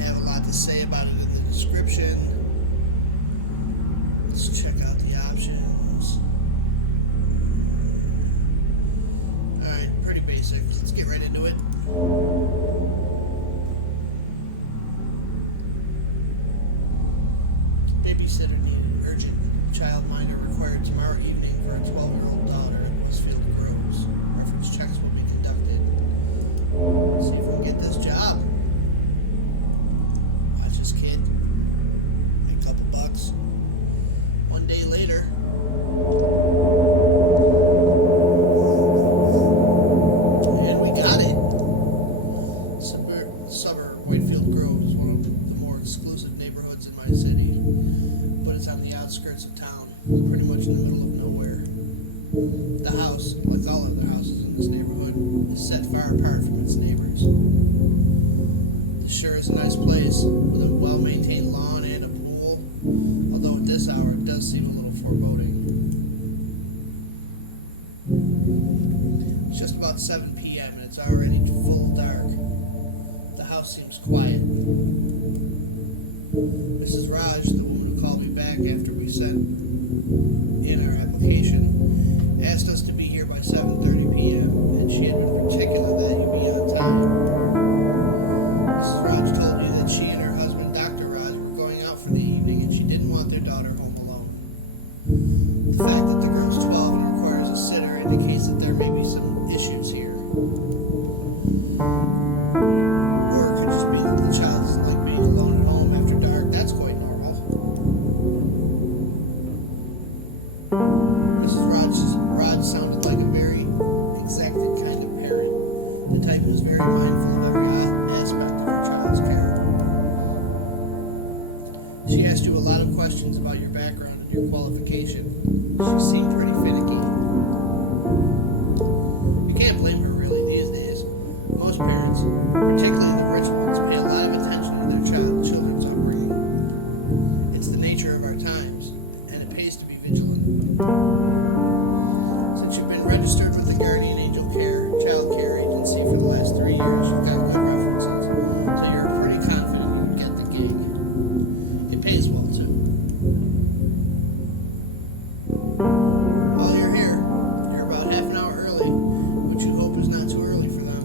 have a lot to say about it in the description. Let's check out the options. Alright, pretty basic. Let's get right into it. Babysitter needed urgent. Childminder required tomorrow evening for a 12-year-old daughter at Westfield Groves. Reference checks will be conducted. Let's see if we can get this job. Watch this kid. Make a couple bucks. One day later. And we got it. Suburb, Whitefield Grove is one of the more exclusive neighborhoods in my city. But it's on the outskirts of town, pretty much in the middle of nowhere. The house, like all other houses in this neighborhood, is set far apart from its neighbors. This sure is a nice place, with a well-maintained lawn and a pool, although at this hour it does seem a little foreboding. It's just about 7 p.m. and it's already full dark. The house seems quiet. Mrs. Raj, the woman who called me back after we sent in our application, asked us to be here by 7:30 p.m. and she had been particular that you be on time. Mrs. Raj told me that she and her husband, Dr. Raj, were going out for the evening and she didn't want their daughter home alone. The fact that the girl's 12 and requires a sitter indicates that there may be some issues here. Or it could just be that the child doesn't like being alone at home after dark. That's quite normal. Mrs. Raj sounded like a very exacting kind of parent, the type who's very mindful of every aspect of her child's care. She asked you a lot of questions about your background and your qualification. She seemed pretty finicky. You can't blame her really these days. Most parents, particularly the rich ones, pay a lot of attention to their children's upbringing. It's the nature of our times, and it pays to be vigilant. Since you've been registered with the Guardian Angel Child Care Agency for the last 3 years, you've got good references, so you're pretty confident you can get the gig. It pays well, too. While you're here, you're about half an hour early, which you hope is not too early for them.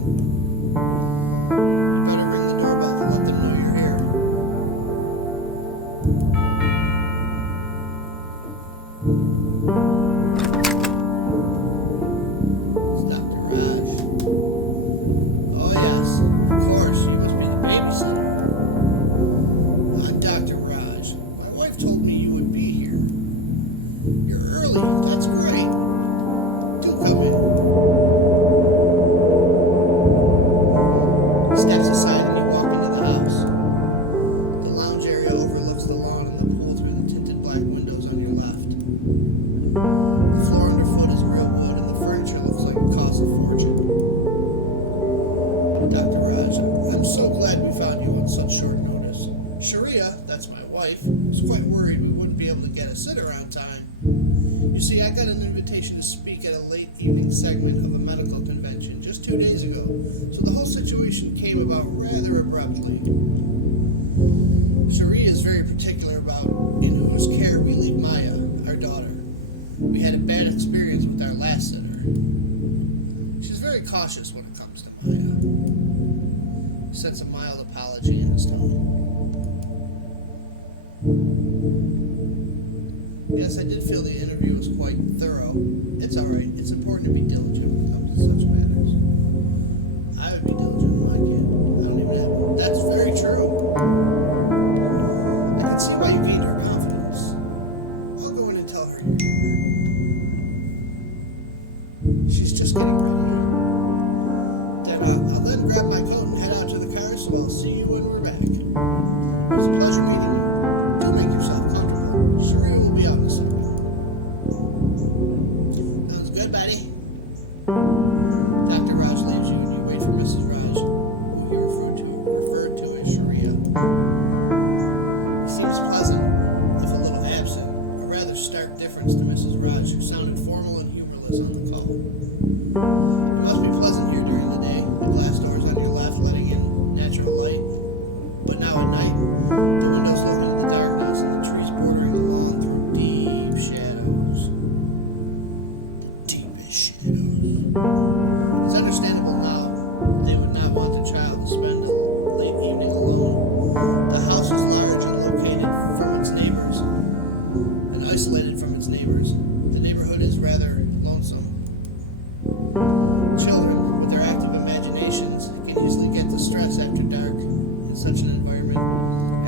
You better ring the doorbell to let them know you're here. It's Dr. Raj. Oh yes, of course, you must be the babysitter. I'm Dr. Raj. My wife told me you would be here. You're early, that's great. Do come in. He steps aside and you walk into the house. The lounge area overlooks the lawn and the pool through the tinted black windows on your left. The floor underfoot is real wood and the furniture looks like it costs a fortune. Dr. Raj, I'm so glad we found you on such short notice. Sharia, that's my wife, was quite worried we wouldn't be able to get a sitter on time. You see, I got an invitation to speak at a late evening segment of a medical convention just 2 days ago, so the whole situation came about rather abruptly. Sharia is very particular about in whose care we leave Maya, our daughter. We had a bad experience with our last sitter. She's very cautious when it comes to Maya. He sets a mild apology in his tone. Yes, I did feel the interview was quite thorough. It's alright. It's important to be diligent when it comes to such matters. I would be diligent with my kid. I don't even have one. That's very true. I can see why you gained her confidence. I'll go in and tell her you're here. She's just getting ready. Then I'll then grab my coat and head out to the car, so I'll see you when we're back. It was a pleasure meeting you. Do make yourself comfortable. Sharia will be out in a second. Sounds good, buddy. Dr. Raj leaves you and you wait for Mrs. Raj, who he referred to as Sharia. He seems pleasant, if a little absent, a rather stark difference to Mrs. Raj, who sounded formal and humorless on the call. It must be pleasant here during the day. The glass doors on your left letting in natural light, but such an environment.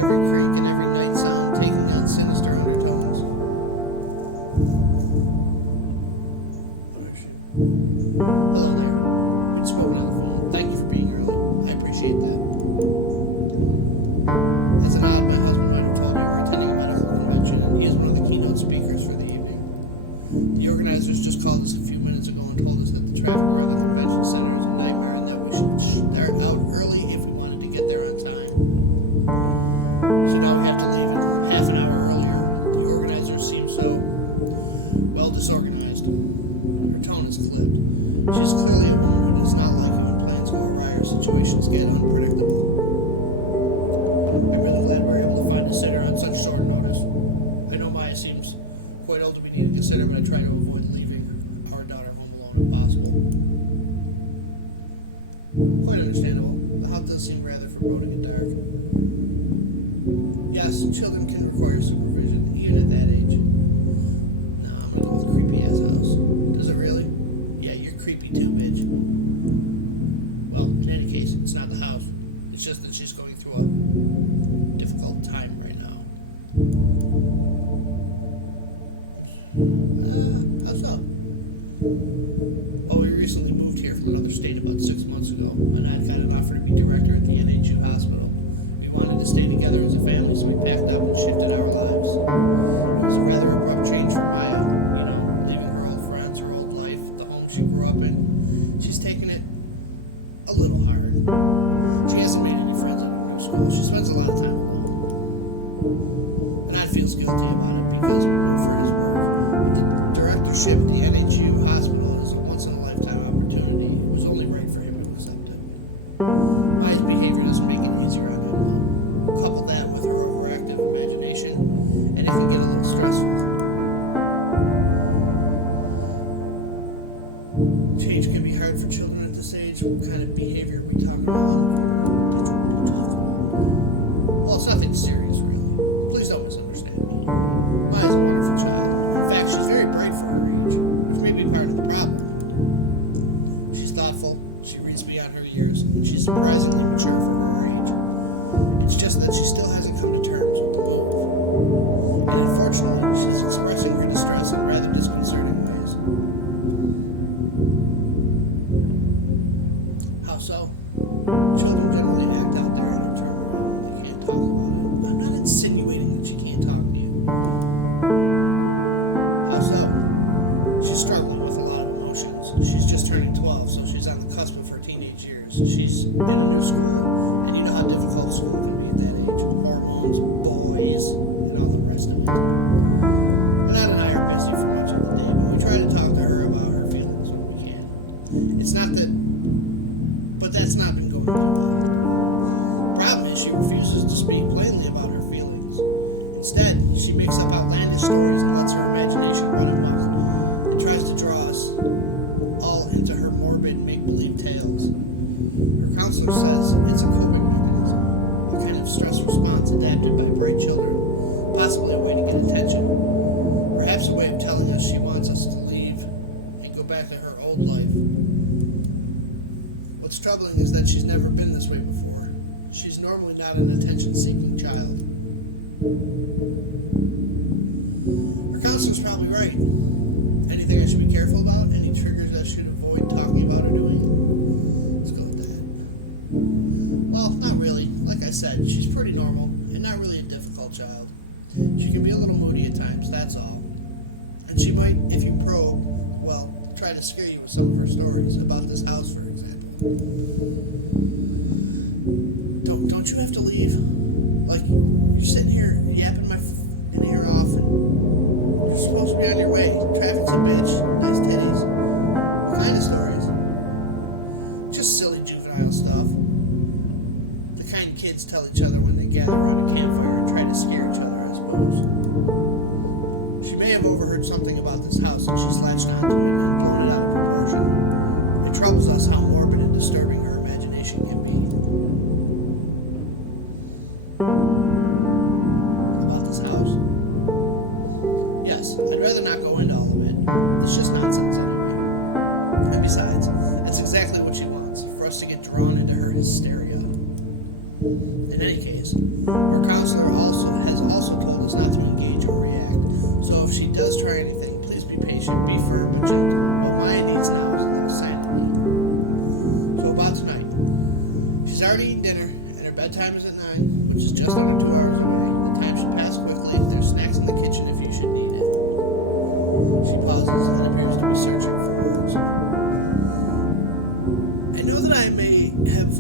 Every creak and every night sound taking on sinister undertones. Hello there. I'd spoken on the phone. Thank you for being early. I appreciate that. As an odd, my husband might have told you we're attending a medical convention, and he is one of the keynote speakers for the evening. The organizers just called us a few minutes ago and told us that the traffic around the convention center is a nightmare and that we should start out early if we wanted to get there on time. So now we have to leave half an hour earlier. The organizers seem so, well, disorganized. Her tone is clipped. She's clearly a woman who does not like it when plans go awry or situations get unpredictable. I'm really glad we're able to find a sitter on such short notice. I know Maya seems quite old to be needing a sitter, but I try to avoid leaving our daughter home alone if possible. Quite understandable. The house does seem rather foreboding and dark. Yes, children can require supervision, even at that age. No, I'm gonna go with a creepy ass house. Does it really? Yeah, you're creepy too, bitch. Well, in any case, it's not the house. It's just that she's going through a difficult time right now. How's up? Well, we recently moved here from another state about 6 months ago, and I'd got an offer to be director at the NHU hospital. We wanted to stay together as a family, so we packed up and shifted our lives. It was a rather abrupt change for Maya, leaving her old friends, her old life, the home she grew up in. She's taken it a little hard. She hasn't made any friends at her new school. She spends a lot of time alone. Bernard feels guilty about it because we work for his work. The directorship at the NHU hospital is a once-in-a-lifetime opportunity. It was only right for him to accept it. Maya's behavior doesn't make it easier on him, though. Couple that with her overactive imagination, and it can get a little stressful. Change can be hard for children at this age. What kind of behavior are we talking about? Well, it's nothing serious, really. Please don't misunderstand me. Maya's a wonderful child. In fact, she's very bright for her age, which may be part of the problem. She's thoughtful, she reads beyond her years, and she's surprisingly mature for her age. It's just that she still hasn't come to terms with the move. And unfortunately, she's expressing her distress in rather disconcerting ways. How so? Children generally act out their inner turmoil when they can't talk about it. I'm not insinuating that she can't talk to you. How so? She's struggling with a lot of emotions. She's just turning 12, so she's on the cusp of her teenage years. She's in a new school, and you know how difficult school can be at that age. Hormones, boys, and all the rest of it. Bernard and I are busy for much of the day, but we try to talk to her about her feelings when we can. It's not that, but that's not been going too well. The problem is she refuses to speak plainly about her feelings. Instead, she makes up outlandish stories and lets her imagination run amok, and tries to draw us all into her morbid make-believe tales. Her counselor says it's a coping mechanism, a kind of stress response adapted by bright children, possibly a way to get attention, perhaps a way of telling us she wants us to leave and go back to her old life. What's troubling is that she's never been this way before. She's normally not an attention-seeking child. Her counselor's probably right. Anything I should be careful about? Any triggers I should avoid talking about or doing? Let's go with that. Well, not really. Like I said, she's pretty normal and not really a difficult child. She can be a little moody at times, that's all. And she might, if you probe, well, try to scare you with some of her stories about this house, for example. Don't you have to leave? Like, you're sitting here yapping my ear off, and you're supposed to be on your way. Traffic's a bitch. Nice titties. What kind of stories? Just silly juvenile stuff. The kind kids tell each other when they gather around a campfire and try to scare each other, I suppose. She may have overheard something about this house, and she's latched onto it and blown it out of proportion. It troubles us how morbid and disturbing her imagination can be. About this house? Yes, I'd rather not go into all of it. It's just nonsense anyway. And besides, it's exactly what she wants, for us to get drawn into her hysteria. In any case. Our counselor has also told us not to engage or react. So if she does try anything, please be patient, be firm, but gentle. What Maya needs now is a little sanity. So about tonight. She's already eaten dinner, and her bedtime is at 9, which is just under 2 hours away. The time should pass quickly. There's snacks in the kitchen if you should need it. She pauses and appears to be searching for words. I know that I may have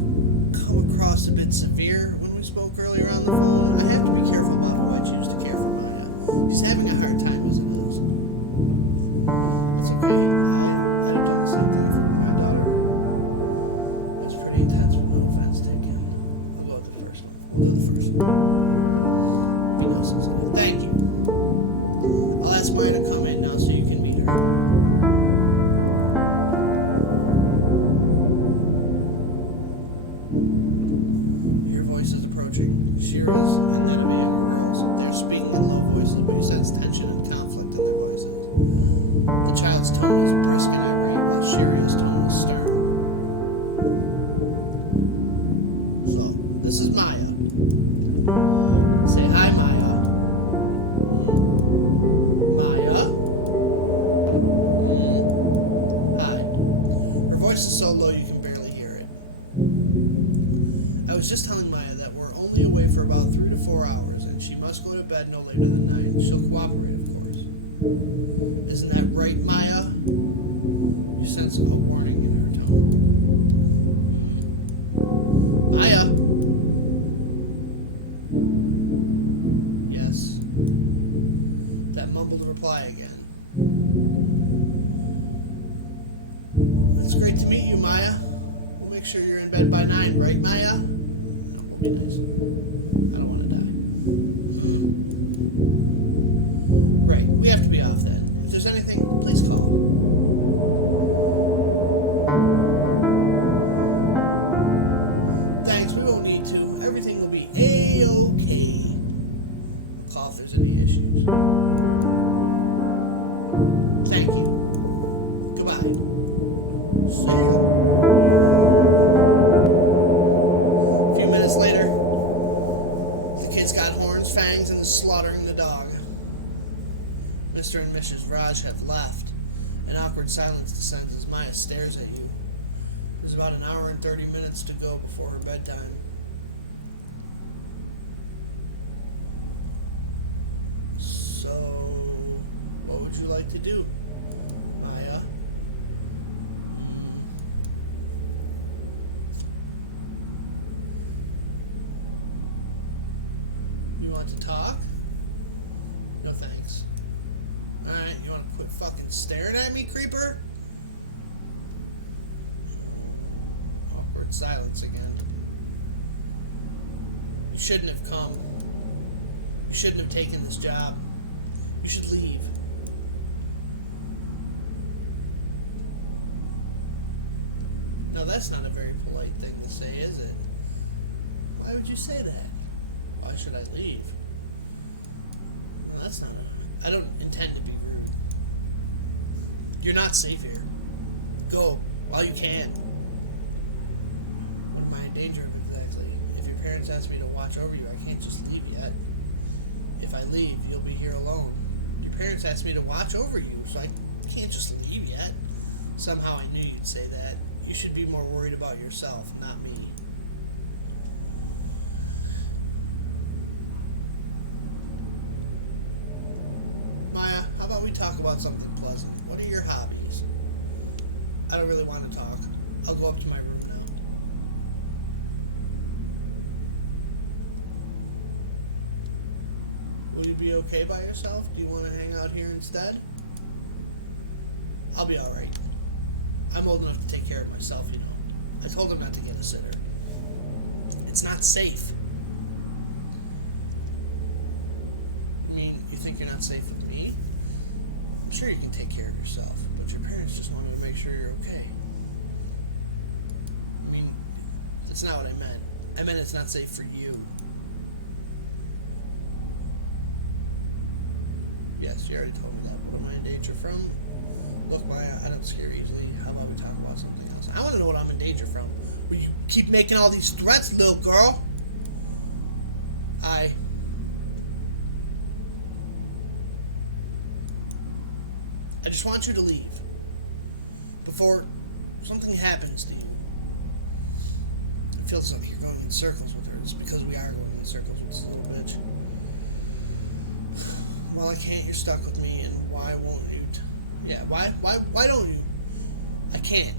come across a bit severe when we spoke earlier on the phone. I have to be careful about who I choose to care for Maya. She's having a hard time as it is. It's okay. I have done the same thing for my daughter. It's pretty intense, but no offense taken. We'll go with the first one. We'll do the first one. Be nice and simple. Thank you. I'll ask Maya to come in now so you can meet her. Your voice is approaching. Shira's and that of younger girls. They're speaking in low voices, but you sense tension and conflict in their voices. The child's tone is brisk and irate, while Shira's tone is stern. So, this is Maya. Say hi, Maya. Maya. Hi. Her voice is so low you can barely hear it. I was just telling Maya that we're only away for about 3 to 4 hours, and she must go to bed no later than 9. She'll cooperate, of course. Isn't that right, Maya? You sense a warning in her tone. Maya? Yes. That mumbled reply again. It's great to meet you, Maya. We'll make sure you're in bed by 9, right, Maya? No, we'll be nice. I don't want to die. Right, we have to be off then. If there's anything, please call. Thanks, we won't need to. Everything will be A-okay. Call if there's any issues. Thank you. Goodbye. See you. A few minutes later, the kid's got horns, fangs, and is slaughtering the dog. Mr. and Mrs. Raj have left. An awkward silence descends as Maya stares at you. There's about an hour and 30 minutes to go before her bedtime. So, what would you like to do, Maya? You want to talk? No thanks. Alright, you want to quit fucking staring at me, creeper? Awkward silence again. You shouldn't have come. You shouldn't have taken this job. You should leave. Now that's not a very polite thing to say, is it? Why would you say that? Why should I leave? Well, that's not I don't intend to be rude. You're not safe here. Go while you can. What am I in danger of exactly? If your parents ask me to watch over you, I can't just leave yet. If I leave, you'll be here alone. Your parents asked me to watch over you, so I can't just leave yet. Somehow I knew you'd say that. You should be more worried about yourself, not me. Maya, how about we talk about something pleasant? What are your hobbies? I don't really want to talk. I'll go up to my room now. Will you be okay by yourself? Do you want to hang out here instead? I'll be alright. I'm old enough to take care of myself, you know. I told him not to get a sitter. It's not safe. I mean, you think you're not safe with me? I'm sure you can take care of yourself, but your parents just wanted to make sure you're okay. I mean, that's not what I meant. I meant it's not safe for you. Yes, you already told me that. What am I in danger from? Look, Maya, I don't scare easily. How about we talk about something else? I want to know what I'm in danger from. Will you keep making all these threats, little girl? I just want you to leave before something happens to you. It feels like you're going in circles with her. It's because we are going in circles with this little bitch. Well, I can't. You're stuck with me, and why won't you? Why don't you? I can't.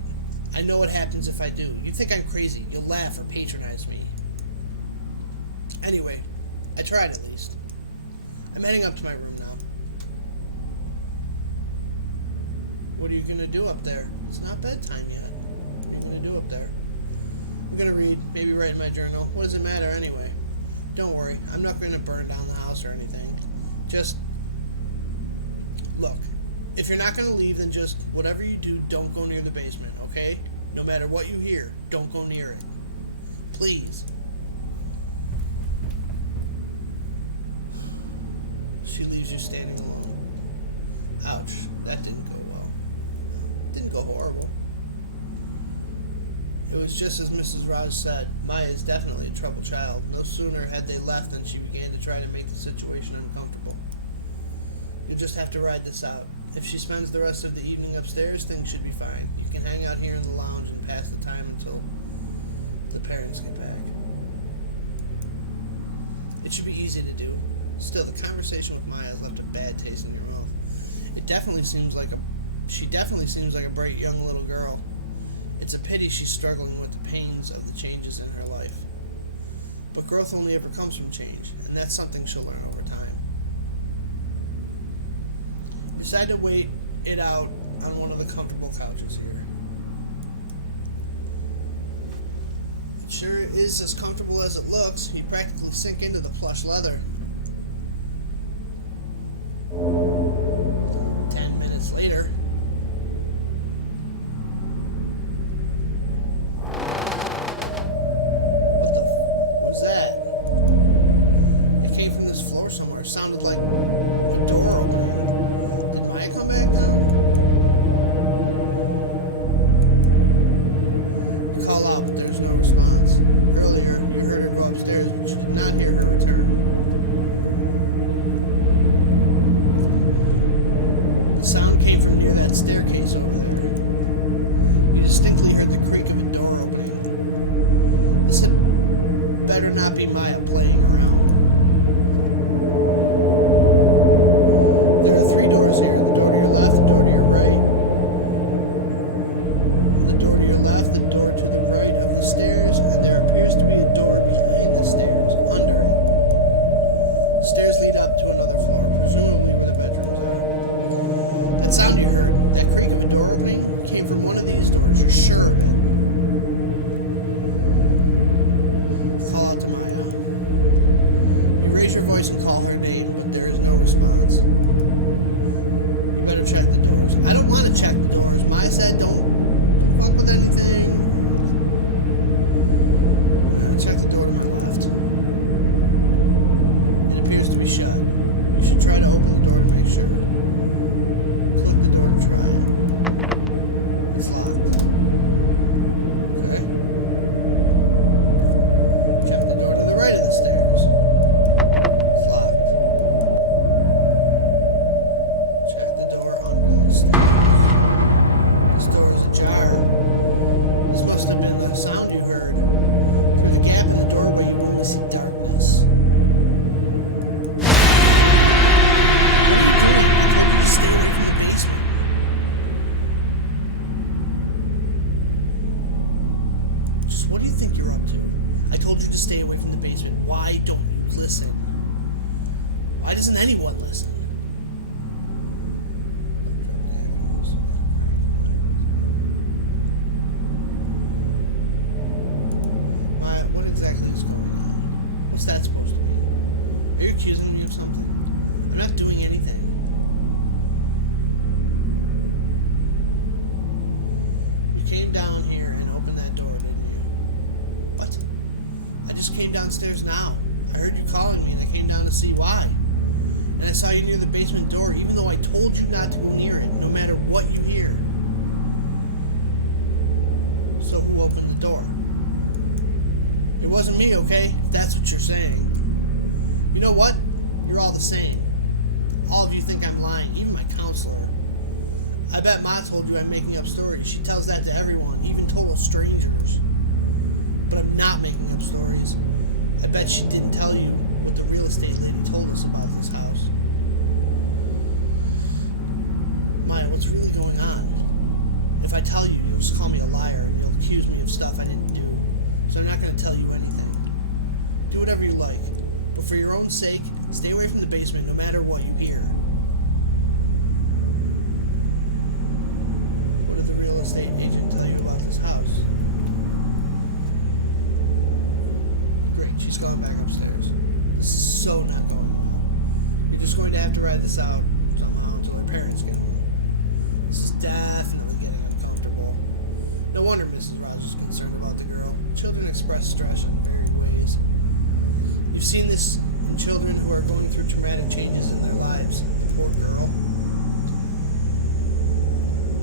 I know what happens if I do. You think I'm crazy. You'll laugh or patronize me. Anyway, I tried at least. I'm heading up to my room now. What are you going to do up there? It's not bedtime yet. What are you going to do up there? I'm going to read, maybe write in my journal. What does it matter anyway? Don't worry, I'm not going to burn down the house or anything. Just, look, if you're not going to leave, then just, whatever you do, don't go near the basement, okay? No matter what you hear, don't go near it. Please. She leaves you standing alone. Ouch, that didn't go well. Didn't go horrible. It was just as Mrs. Raj said. Maya is definitely a troubled child. No sooner had they left than she began to try to make the situation uncomfortable. You'll just have to ride this out. If she spends the rest of the evening upstairs, things should be fine. You can hang out here in the lounge and pass the time until the parents get back. It should be easy to do. Still, the conversation with Maya left a bad taste in your mouth. She definitely seems like a bright young little girl. It's a pity she's struggling with the pains of the changes in her life. But growth only ever comes from change, and that's something she'll learn over time. Decide to wait it out on one of the comfortable couches here. It sure is as comfortable as it looks. You practically sink into the plush leather. 10 minutes later. Sounded like a door opening. Did Maya come back then? You call out, but there's no response. Earlier, you heard her go upstairs, but you did not hear her return. The sound came from near that staircase over there. You distinctly heard the creak of a door opening. This had better not be Maya playing around. Why doesn't anyone listen? Maya, what exactly is going on? What's that supposed to mean? Are you accusing me of something? I'm not doing anything. You came down here and opened that door, didn't you? What? I just came downstairs now. I heard you calling me and I came down to see why. And I saw you near the basement door, even though I told you not to go near it, no matter what you hear. So who opened the door? It wasn't me, okay? If that's what you're saying. You know what? You're all the same. All of you think I'm lying, even my counselor. bet Ma told you I'm making up stories. She tells that to everyone, even total strangers. But I'm not making up stories. I bet she didn't tell you what the real estate lady told us about this house. Maya, what's really going on? If I tell you, you'll just call me a liar and you'll accuse me of stuff I didn't do. So I'm not going to tell you anything. Do whatever you like. But for your own sake, stay away from the basement no matter what you hear. What did the real estate agent tell you about this house? Great, she's gone back upstairs. This is so not going well. You're just going to have to ride this out somehow until her parents get home. This is definitely getting uncomfortable. No wonder Mrs. Rogers is concerned about the girl. Children express stress in varied ways. You've seen this in children who are going through traumatic changes in their lives. Poor girl.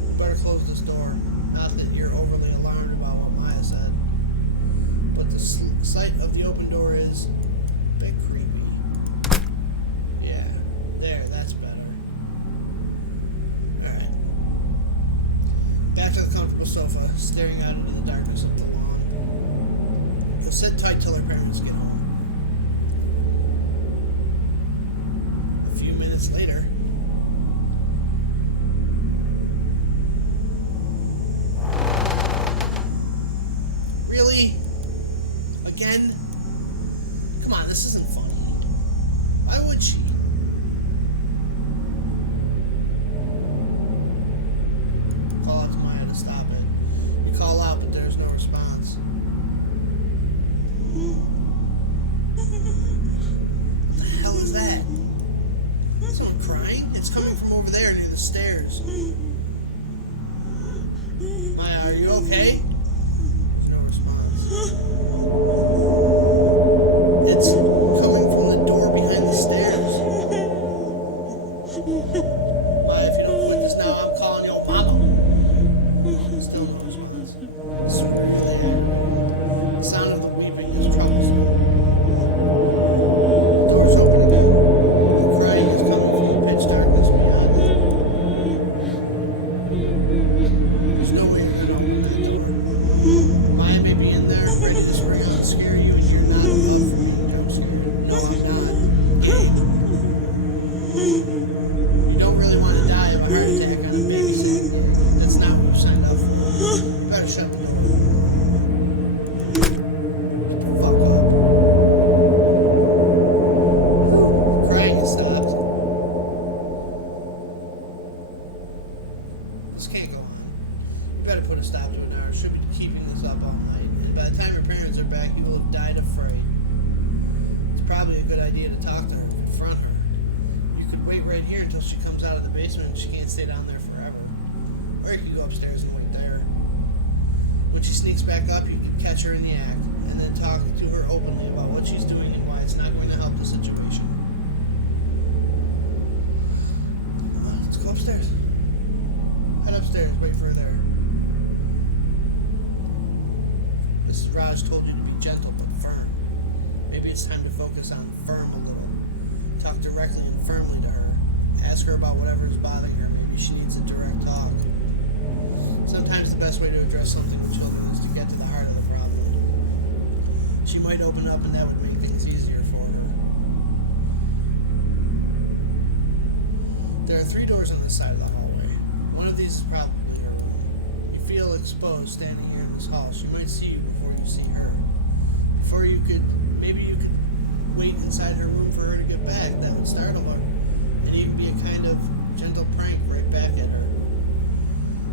You better close this door. Not that you're overly alarmed about what Maya said, but the sight of the open door is a bit creepy. Yeah, there, that's better. Alright. Back to the comfortable sofa, staring out into the darkness of the lawn. You'll sit tight till her parents get home. A few minutes later, really? Again? Come on, this isn't funny. Why would she? Call out to Maya to stop it. You call out, but there's no response. What the hell is that? Someone crying? It's coming from over there near the stairs. Maya, are you okay? There's no response. It's coming from the door behind the stairs. Maya, if you don't quit this now, I'm calling your mama. Still no response. This is really aggravating. The sound of the weeping is troublesome. The door's open again. The crying is coming from the pitch darkness beyond it. There's no way you're gonna open that door. Maya may be in there, ready to spring out and scare you, and you're not up for being jump scared. No, I'm not. You don't really want to die of a heart attack on a babysitter. That's not what you signed up for. You better shut the door. Get the fuck up. The crying has stopped. This can't go on. You better put a stop to it now, or should be keeping this up all night. And by the time your parents are back, you will have died of fright. It's probably a good idea to talk to her, confront her. You could wait right here until she comes out of the basement and she can't stay down there forever. Or you could go upstairs and wait there. When she sneaks back up, you can catch her in the act, and then talk to her openly about what she's doing and why it's not going to help the situation. Let's go upstairs. Head upstairs, wait for her there. Mrs. Raj told you to be gentle but firm. Maybe it's time to focus on firm a little. Talk directly and firmly to her. Ask her about whatever is bothering her. Maybe she needs a direct talk. Sometimes the best way to address something with children is to get to the heart of the problem. She might open up and that would make things easier for her. There are 3 doors on this side of the hallway. One of these is probably her room. You feel exposed standing here in this hall. She might see you before you see her. Maybe you could wait inside her room for her to get back. That would startle her. And you could be a kind of gentle prank right back at her.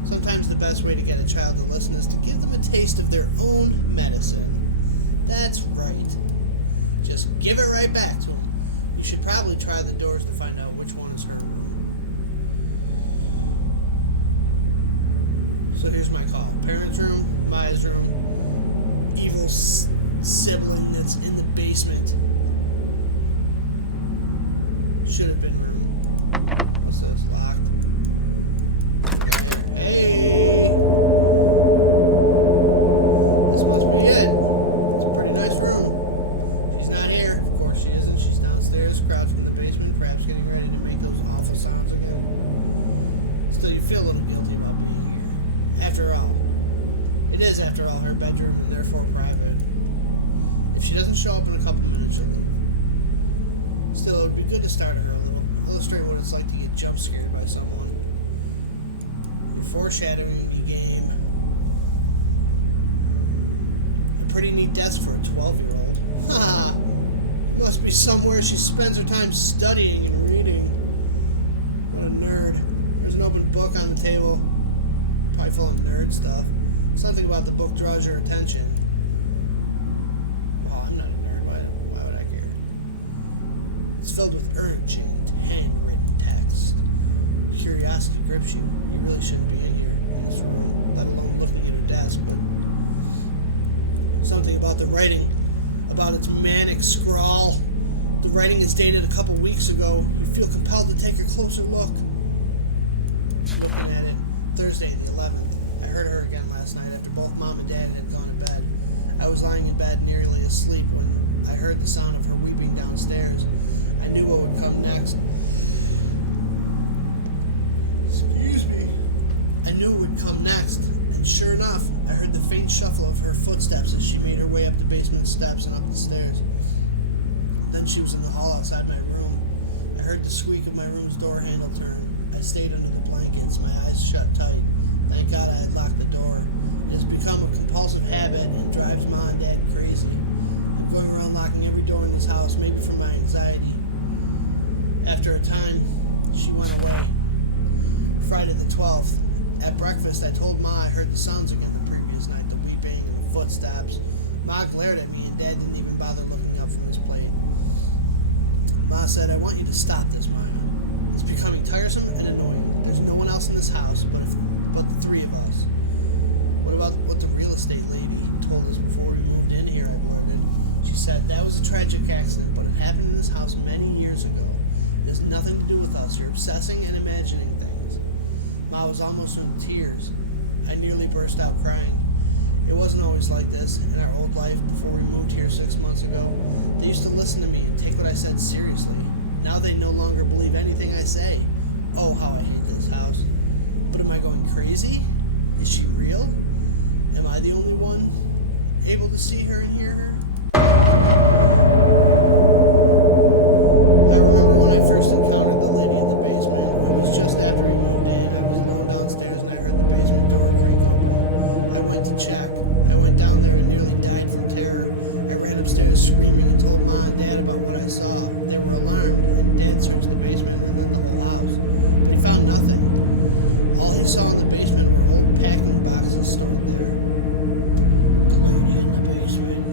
Sometimes the best way to get a child to listen is to give them a taste of their own medicine. That's right. Just give it right back to them. You should probably try the doors to find out which one is her room. So here's my call. Parents' room, Maya's room, evil sibling that's in the basement. Should have been room. What's this? Locked. Hey! This must be it. It's a pretty nice room. She's not here. Of course she isn't. She's downstairs, crouched in the basement, perhaps getting ready to make those awful sounds again. Still, you feel a little guilty is, after all, her bedroom and therefore private. If she doesn't show up in a couple minutes, she'll leave. Still, it would be good to start her a little, illustrate what it's like to get jump scared by someone. Foreshadowing the game. A pretty neat desk for a 12-year-old. Ha! Must be somewhere she spends her time studying and reading. What a nerd. There's an open book on the table. Probably full of nerd stuff. Something about the book draws your attention. Oh, I'm not a nerd. Why would I care? It's filled with urgent, handwritten text. Curiosity grips you. You really shouldn't be in here in this room, let alone looking at her desk. But something about the writing, about its manic scrawl. The writing is dated a couple weeks ago. You feel compelled to take a closer look. Looking at it, Thursday the 11th. I heard her again last night after both Mom and Dad had gone to bed. I was lying in bed nearly asleep when I heard the sound of her weeping downstairs. I knew what would come next. Excuse me. I knew it would come next, and sure enough, I heard the faint shuffle of her footsteps as she made her way up the basement steps and up the stairs. Then she was in the hall outside my room. I heard the squeak of my room's door handle turn. I stayed under the blankets, my eyes shut tight. Thank God I had locked the door. It has become a compulsive habit and drives Mom and Dad crazy. I'm going around locking every door in this house, maybe for my anxiety. After a time, she went away. Friday the 12th. At breakfast, I told Ma I heard the sounds again the previous night, the weeping and footsteps. Ma glared at me, and Dad didn't even bother looking up from his plate. Ma said, I want you to stop this, Mama. It's becoming tiresome and annoying. There's no one else in this house but the three of us. What about what the real estate lady told us before we moved in here? I blurted. She said, that was a tragic accident, but it happened in this house many years ago. It has nothing to do with us. You're obsessing and imagining things. Ma was almost in tears. I nearly burst out crying. It wasn't always like this. In our old life, before we moved here 6 months ago, they used to listen to me and take what I said seriously. Now they no longer believe anything I say. Oh, how I hate this house. But am I going crazy? Is she real? Am I the only one able to see her and hear her? I remember when I first encountered the lady in the basement. It was just after we moved in. I was alone downstairs and I heard the basement door creak open. I went to check. I went down there and nearly died from terror. I ran upstairs screaming and told Mom and Dad about what I saw. They were alarmed, and Dad searched the basement and then the whole house. But he found nothing. All he saw in the basement were old packing boxes stored there. The lady in the basement.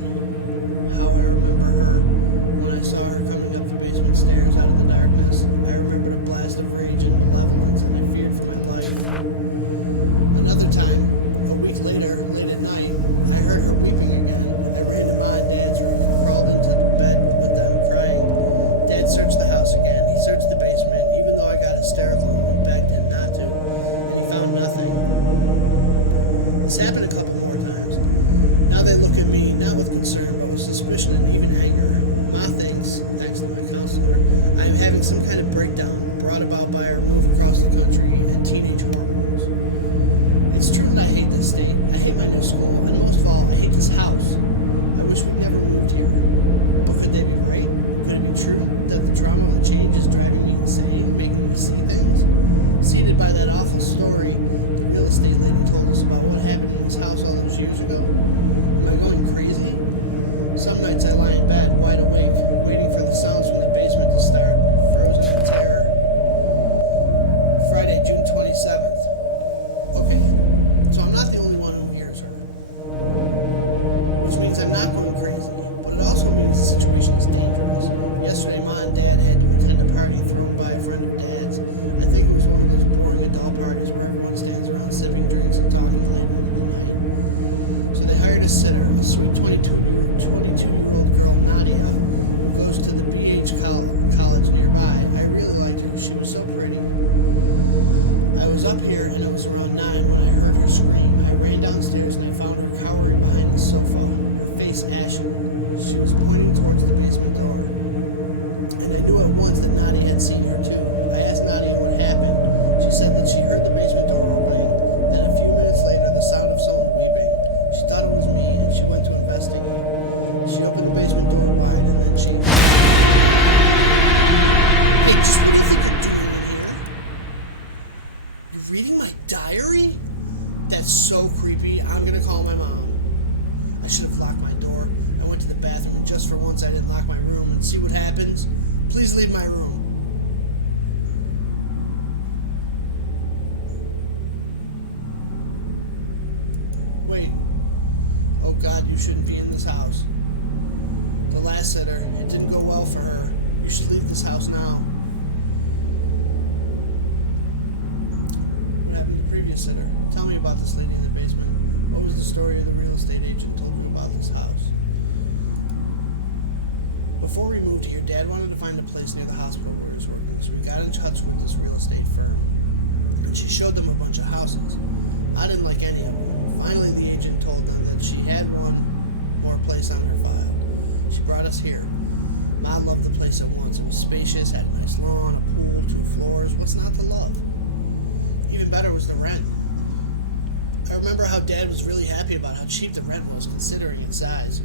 happens, please leave my room. Wait. Oh God, you shouldn't be in this house. The last sitter, it didn't go well for her. You should leave this house now. What happened to the previous sitter? Tell me about this lady in the basement. What was the story of the real estate agent told you about this house? Before we moved here, Dad wanted to find a place near the hospital where he was working, so we got in touch with this real estate firm. And she showed them a bunch of houses. I didn't like any of them. Finally, the agent told them that she had one more place on her file. She brought us here. Ma loved the place at once. It was spacious, had a nice lawn, a pool, 2 floors. What's not to love? Even better was the rent. I remember how Dad was really happy about how cheap the rent was considering its size.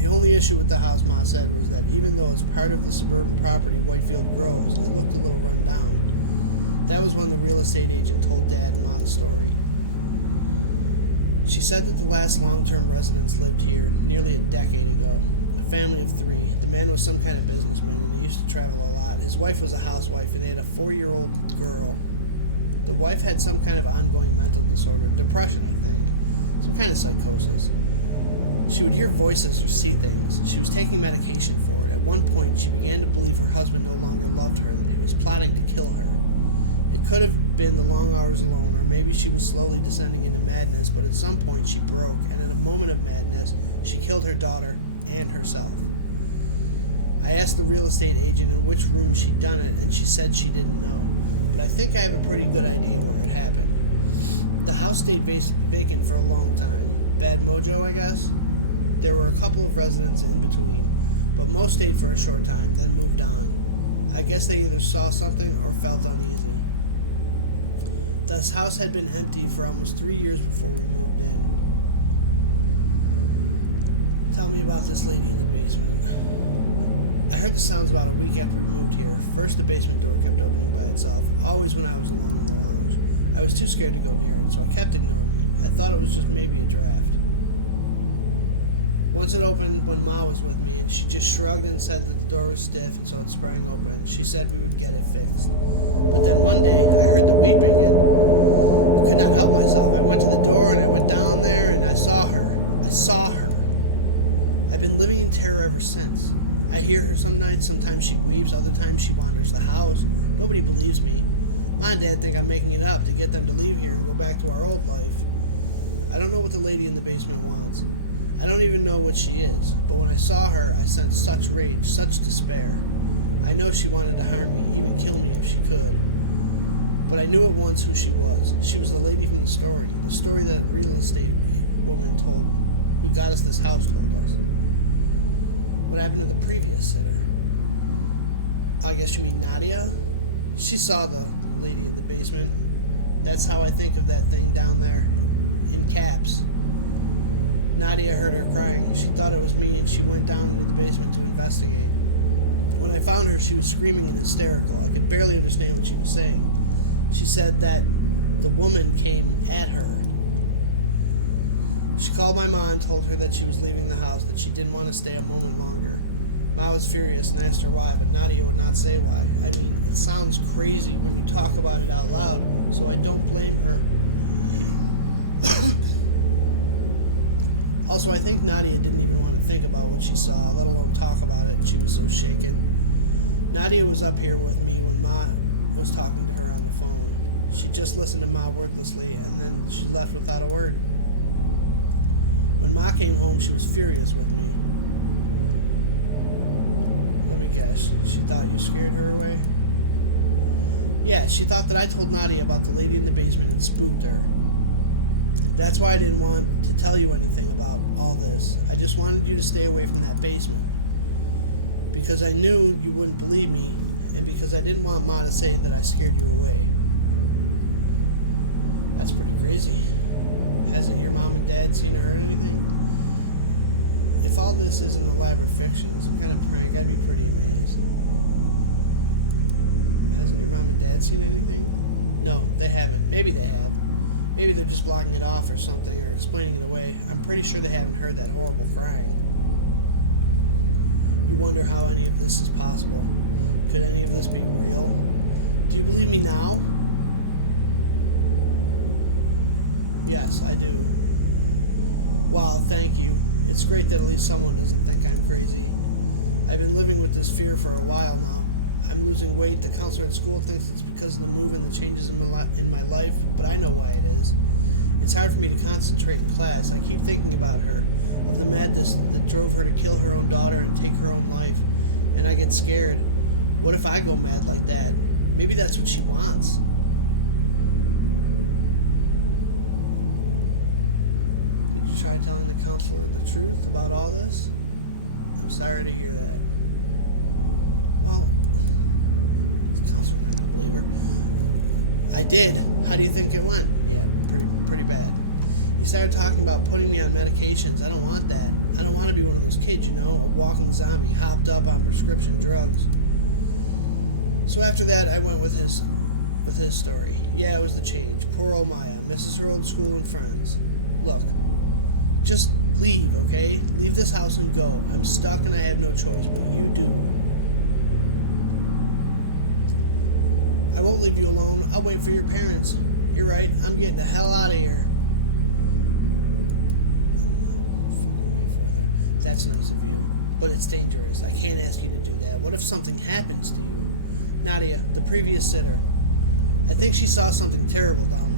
The only issue with the house, Ma said, was that even though it's part of the suburban property Whitefield grows, it looked a little run down. That was when the real estate agent told Dad and Ma the story. She said that the last long-term residents lived here nearly a decade ago. A family of 3. The man was some kind of businessman and he used to travel a lot. His wife was a housewife and they had a 4-year-old girl. The wife had some kind of ongoing mental disorder, depression, I think. Some kind of psychosis. She would hear voices or see things. She was taking medication for it. At one point, she began to believe her husband no longer loved her and that he was plotting to kill her. It could have been the long hours alone, or maybe she was slowly descending into madness, but at some point she broke, and in a moment of madness, she killed her daughter and herself. I asked the real estate agent in which room she'd done it, and she said she didn't know. But I think I have a pretty good idea where it happened. The house stayed vacant for a long time. Bad mojo, I guess? There were a couple of residents in between, but most stayed for a short time, then moved on. I guess they either saw something or felt uneasy. This house had been empty for almost 3 years before we moved in. Tell me about this lady in the basement. I heard the sounds about a week after we moved here. First, the basement door kept opening by itself, always when I was alone in the lounge. I was too scared to go near it, so I kept ignoring it. I thought it was just maybe a draft. Once it opened when Ma was with me, and she just shrugged and said that the door was stiff, and so it sprang open. She said we would get it fixed. But then one day, I heard the weeping, and I could not help myself. I went to the door, and I went down there, and I saw her. I've been living in terror ever since. I hear her some nights. Sometimes she weeps, other times she wanders the house. Nobody believes me. My dad think I'm making it up to get them to leave here and go back to our old life. I don't know what the lady in the basement wants. I don't even know what she is, but when I saw her, I sensed such rage, such despair. I know she wanted to harm me, even kill me if she could. But I knew at once who she was. She was the lady from the story that a real estate woman told me. You got us this house, told us. What happened to the previous sitter? I guess you mean Nadia? She saw the lady in the basement. That's how I think of that thing down there, in caps. Nadia heard her crying. She thought it was me, and she went down into the basement to investigate. When I found her, she was screaming and hysterical. I could barely understand what she was saying. She said that the woman came at her. She called my mom and told her that she was leaving the house, that she didn't want to stay a moment longer. Ma was furious and asked her why, but Nadia would not say why. I mean, it sounds crazy when you talk about it out loud, so I don't blame her. Also, I think Nadia didn't even want to think about what she saw, let alone talk about it. She was so shaken. Nadia was up here with me when Ma was talking to her on the phone. She just listened to Ma wordlessly, and then she left without a word. When Ma came home, she was furious with me. Let me guess, she thought you scared her away? Yeah, she thought that I told Nadia about the lady in the basement and spooked her. That's why I didn't want to tell you anything about all this. I just wanted you to stay away from that basement. Because I knew you wouldn't believe me, and because I didn't want Ma to say that I scared you away. That's pretty crazy. Hasn't your mom and dad seen or heard anything? If all this is an elaborate fiction, some kind of prank, I'd be pretty amazed. Hasn't your mom and dad seen anything? No, they haven't. Maybe they have. Maybe they're just blocking it off or something, or explaining it away. I'm pretty sure they haven't heard that horrible crying. You wonder how any of this this is possible. Could any of this be real? Do you believe me now? Yes, I do. Wow, thank you. It's great that at least someone doesn't think I'm crazy. I've been living with this fear for a while now. I'm losing weight. The counselor at school thinks it's because of the move and the changes in my life, but I know why it is. It's hard for me to concentrate in class. I keep thinking about her, of the madness that drove her to kill her own daughter and take her own life, and I get scared. What if I go mad like that? Maybe that's what she wants. Did you try telling the counselor the truth about all this? I'm sorry to hear that. Well, the counselor didn't believe her. I did. How do you think it went? Yeah, pretty bad. He started talking about putting me on medications. I don't want that. I don't want to be one of those kids, you know, a walking zombie hopped up on prescription drugs. So after that, I went with his story. Yeah, it was the change. Poor old Maya misses her old school and friends. Look, just leave, okay? Leave this house and go. I'm stuck and I have no choice, but you do. I won't leave you alone. I'll wait for your parents. You're right. I'm getting the hell out of here. That's nice of you, but it's dangerous. I can't ask you to do that. What if something happens to you? Nadia, the previous sitter. I think she saw something terrible down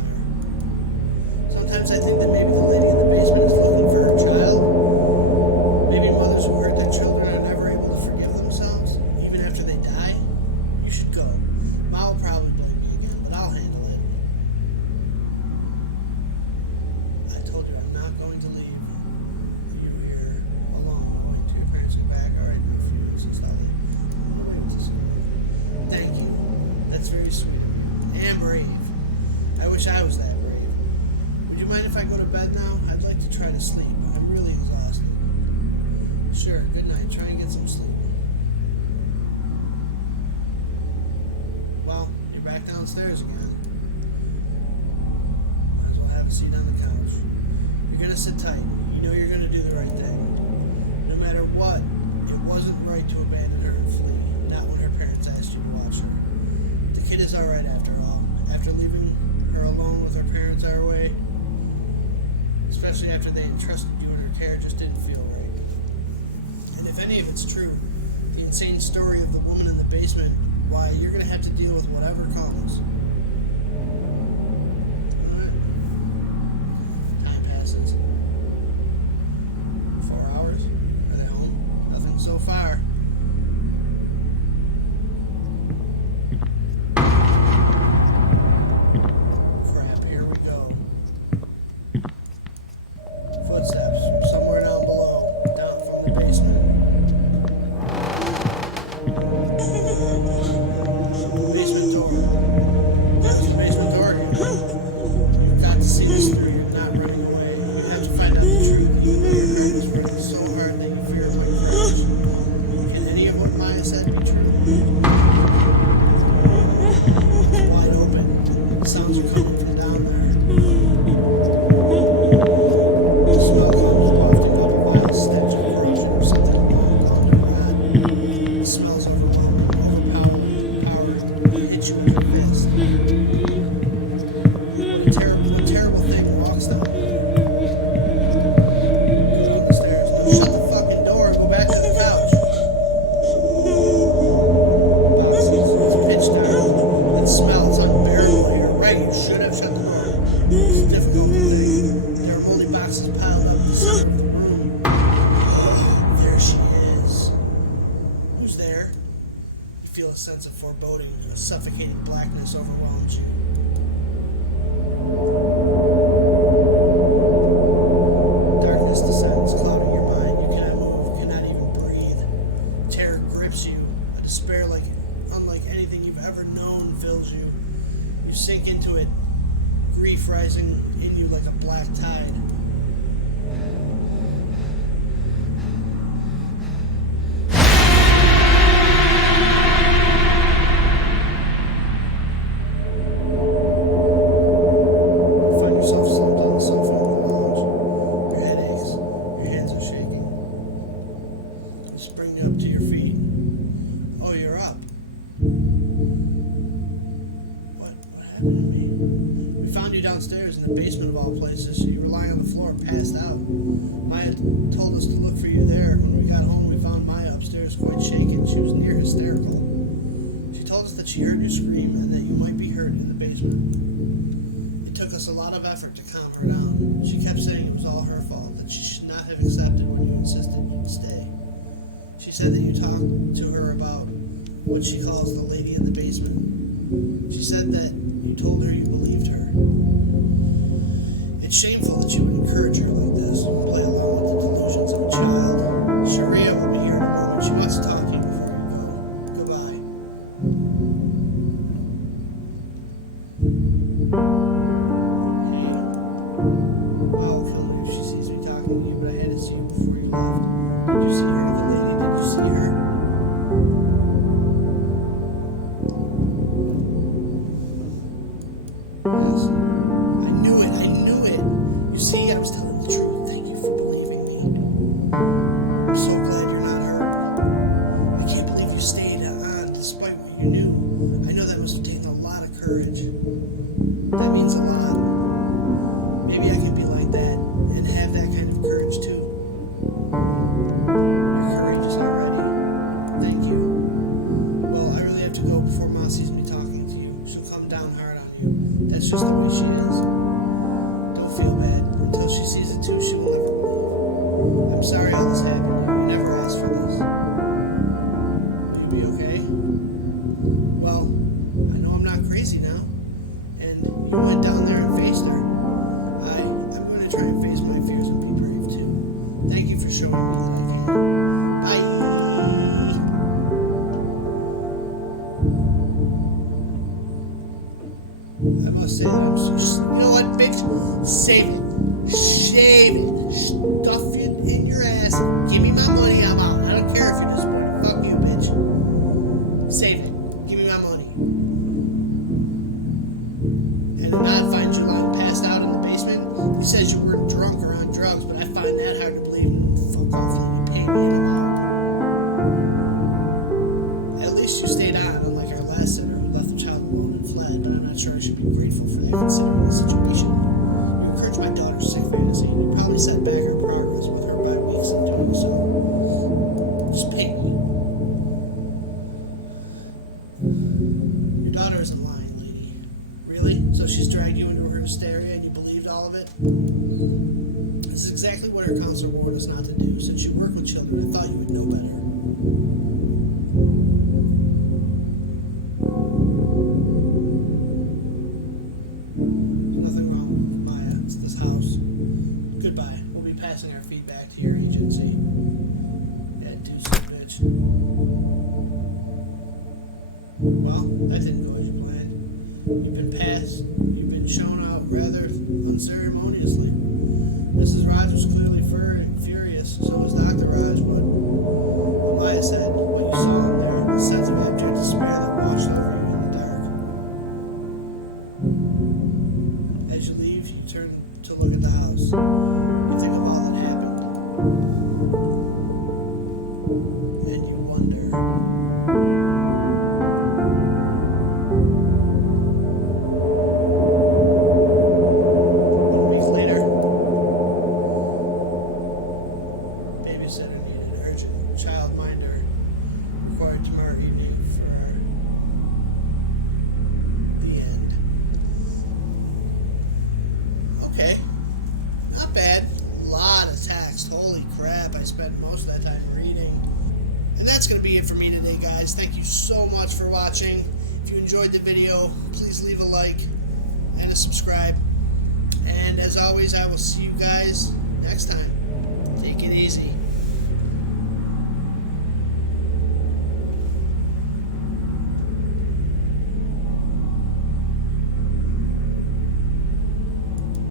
there. Sometimes I think that maybe the lady in the basement is looking for her child. Maybe mothers who hurt their children are never able to forgive themselves, even after they die. You should go. Ma will probably blame me again, but I'll handle it. I told you I'm not going to leave you here alone. I'll wait till your parents get back. All right, in a few minutes and stuff. Thank you. That's very sweet. And brave. I wish I was that brave. Would you mind if I go to bed now? I'd like to try to sleep. I'm really exhausted. Sure, good night. Try and get some sleep. Well, you're back downstairs again. Might as well have a seat on the couch. You're gonna sit tight. You know you're gonna do the right thing. No matter what, it wasn't right to abandon her and flee. Not when her parents asked you to watch her. The kid is alright after all. After leaving her alone with her parents our way, especially after they entrusted you in her care, just didn't feel right. And if any of it's true, the insane story of the woman in the basement, why, you're going to have to deal with whatever comes. Alright. Time passes. 4 hours? Are they home? Nothing so far. Feel a sense of foreboding, a suffocating blackness overwhelms you. Darkness descends, clouding your mind. You cannot move, you cannot even breathe. Terror grips you. A despair unlike anything you've ever known fills you. You sink into it, grief rising in you like a black tide. Spring up to your feet. downstairs in the basement of all places. So you were lying on the floor and passed out. Maya told us to look for you there. When we got home, we found Maya upstairs quite shaken. She was near hysterical. She told us that she heard you scream and that you might be hurt in the basement. It took us a lot of effort to calm her down. She kept saying it was all her fault, that she should not have accepted when you insisted you'd stay. She said that you talked to her about what she calls the lady in the basement. She said that you told her you believed her. It's shameful that you would encourage her like this, play along with the delusions of a child. Sharia will be here in a moment. She wants to talk to you before you go. Goodbye. Hey. I'll kill her if she sees me talking to you, but I had to see you before you left. Did you see her, the lady? Did you see her? Yes. I knew it. You see, I was telling the truth. Thank you for believing me. I'm so glad you're not hurt. I can't believe you stayed on despite what you knew. I know that must have taken a lot of courage. That means a lot. Maybe I can be like that and have that kind of courage too. You're courageous already. Thank you. Well, I really have to go before Ma sees me talking to you. She'll come down hard on you. That's just the way she is. Don't feel bad. Until she sees it too, she will never believe. I'm sorry all this happened. You never asked for this. Will you be okay? Well, I know I'm not crazy now. And you went down there and faced her. I'm going to try and face my fears and be brave too. Thank you for showing me that I can. Bye. I must say that I'm so... You know what, bitch? Save it. Shave it. Stuff it in your ass. Give me my money. I'm out. I don't care if you're disappointed. Fuck you, bitch. Save it. Give me my money. And Ahmad finds you lying passed out in the basement. He says you weren't drunk or on drugs, but I find that hard to believe. Fuck off. You pay me and I'm out. At least you stayed on, unlike our last sitter who left the child alone and fled, but I'm not sure I should be grateful for that considering the situation. You encouraged my daughter's sick fantasy, and you probably set back her progress with her by weeks in doing so. Just pay me. Your daughter isn't lying, lady. Really? So she's dragged you into her hysteria and you believed all of it? This is exactly what her counselor warned us not to do. Since you work with children, I thought you would know better. Nothing wrong with Maya. It's this house. Goodbye. We'll be passing our feedback to your agency. Yeah, too soon, bitch. Well, that didn't go as you planned. You've been shown out rather unceremoniously. Mrs. Raj was clearly furious, so was Dr. Raj. What Maya said, what you saw in there, the sense of abject despair that washed over you in the dark. As you leave, you turn to look at the house. You think of all that happened. And you wonder. Babysitter needed urgent childminder required tomorrow evening for the end. Okay, not bad. A lot of text. Holy crap, I spent most of that time reading. And that's going to be it for me today, guys. Thank you so much for watching. If you enjoyed the video, please leave a like and a subscribe. And as always, I will see you guys next time. Take it easy.